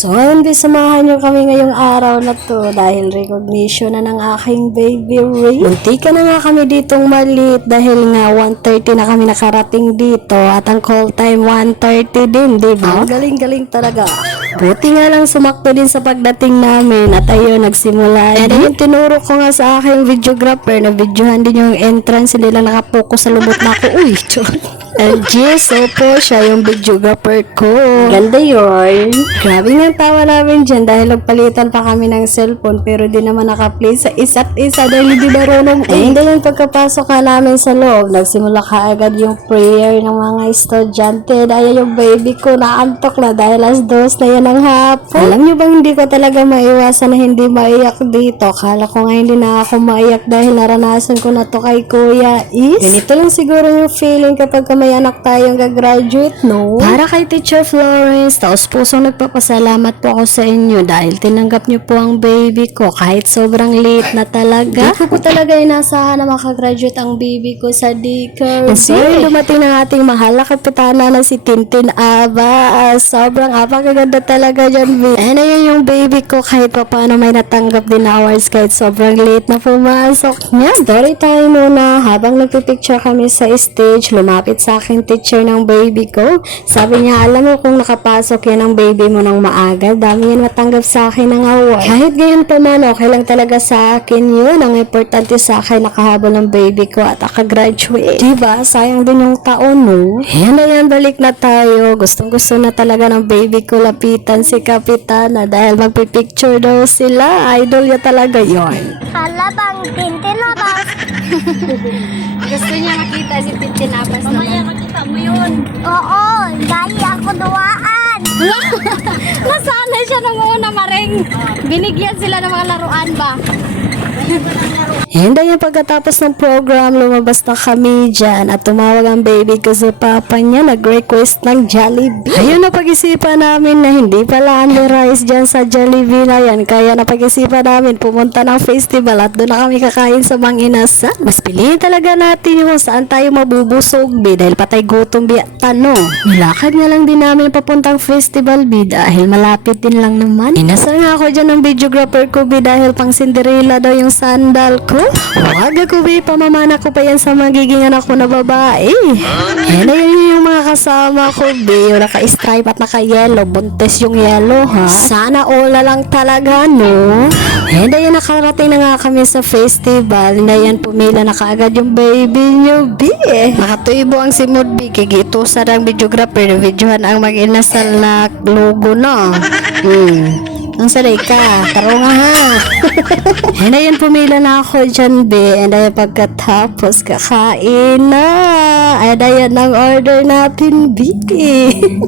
So, hindi samahan nyo kami ngayong araw na to dahil recognition na ng aking baby Ray. Muntika na nga kami ditong malit dahil nga 1:30 na kami nakarating dito at ang call time 1:30 din, diba? Galing-galing talaga. Buti nga lang sumakto din sa pagdating namin at ayun, nagsimula. And ayun, tinuro ko nga sa aking videographer na videohan din yung entrance, hindi lang nakapokus sa lubot na ako. Uy, and yes, opo, siya yung videographer ko. Ganda yun. Grabe nga tawa namin dyan dahil nagpalitan pa kami ng cellphone pero di naman nakaplay sa isa't isa dahil hindi marunong. And then pagkapasok ka namin sa loob, nagsimula ka agad yung prayer ng mga estudyante. Dahil yung baby ko naantok na dahil alas 2 na yan ang hapon. Alam nyo bang hindi ko talaga maiwasan na hindi maiyak dito. Kala ko nga hindi na ako maiyak dahil naranasan ko na to kay Kuya Is. Ganito lang siguro yung feeling kapag may anak tayong gagraduate, no? Para kay Teacher Florence, taos pusong nagpapasalamat po ako sa inyo dahil tinanggap niyo po ang baby ko kahit sobrang late na talaga. Di ko po talaga inasahan na makagraduate ang baby ko sa daycare. And so, dumating ng ating mahal na kapitana na si Tintin Aba. Sobrang apakaganda talaga dyan. And ayun yung baby ko kahit pa paano may natanggap din na awards kahit sobrang late na pumasok niya. Story time muna habang nagpipicture kami sa stage, lumapit sa akin teacher ng baby ko. Sabi niya, alam mo kung nakapasok yan ang baby mo ng maaga, dami yan matanggap sa akin ng award. Kahit gayon pa man, okay lang talaga sa akin yun. Ang importante sa akin, nakahabol ng baby ko at nakagraduate. Diba? Sayang din yung taon, no? Yan na yan, balik na tayo. Gustong gusto na talaga ng baby ko lapitan si Kapitana dahil magpipicture daw sila. Idol niya talaga yon. Hala bang Tintinabas? Gusto niya makita si Tintinabas naman. Mamaya makita mo yun. Oo, dahil ako duwaan. Nasanay siya nung una, Maring. Binigyan sila ng mga laruan ba? Hindi yung pagkatapos ng program, lumabas na kami dyan at tumawag ang baby ko sa papa niya, nag-request ng Jollibee. Ayun na pag-isipan namin na hindi pala only rice dyan sa Jollibee na yan. Kaya napag-isipan namin pumunta ng festival at doon na kami kakain sa Mang Inasal. Mas piliin talaga natin yung saan tayo mabubusog, bi, dahil patay gutom, bi, tano. Nilakad nga lang din namin papuntang festival, bi, dahil malapit din lang naman. Inasal nga ako dyan ng videographer ko, bi, dahil pang Cinderella daw yung sandal ko. Wag ako, bi, pamamana ko pa yan sa magiging anak ko na babae. Yan na yun yung mga kasama ko, bi, yung naka-stripe at naka-yellow, buntes yung yellow, ha? Sana all na lang talaga, no? And ayun, nakarating na nga kami sa festival. Na yan, pumila na kaagad yung baby nyo, bi. Nakatuibo ang simod, bi. Kigito sa ng videographer na videohan ang mag-inasal na logo, no? Ang saray ka, taro nga ha. And ayun, pumila na ako dyan, be. And ayun, pagkatapos kakain na. And ayun, ang order natin, be.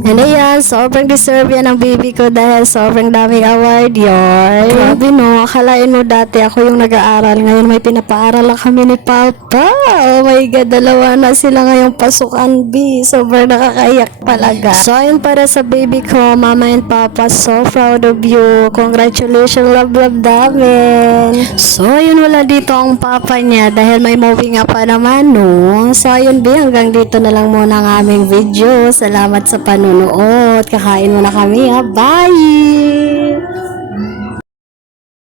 And ayun, sobrang deserve yan ng baby ko dahil sobrang daming award yun. Grabe, no, akalain mo dati ako yung nag-aaral. Ngayon may pinapaaral lang kami ni Papa. Oh my God, dalawa na sila ngayong pasukan, be. Sobrang nakakaiyak talaga. So ayun, para sa baby ko, Mama and Papa, so proud of you. Congratulations, love namin. So, ayun, wala dito ang papa niya dahil may movie nga pa naman, no? So, ayun, bi, hanggang dito na lang muna ang aming video. Salamat sa panunood. Kakain muna kami, ha? Bye!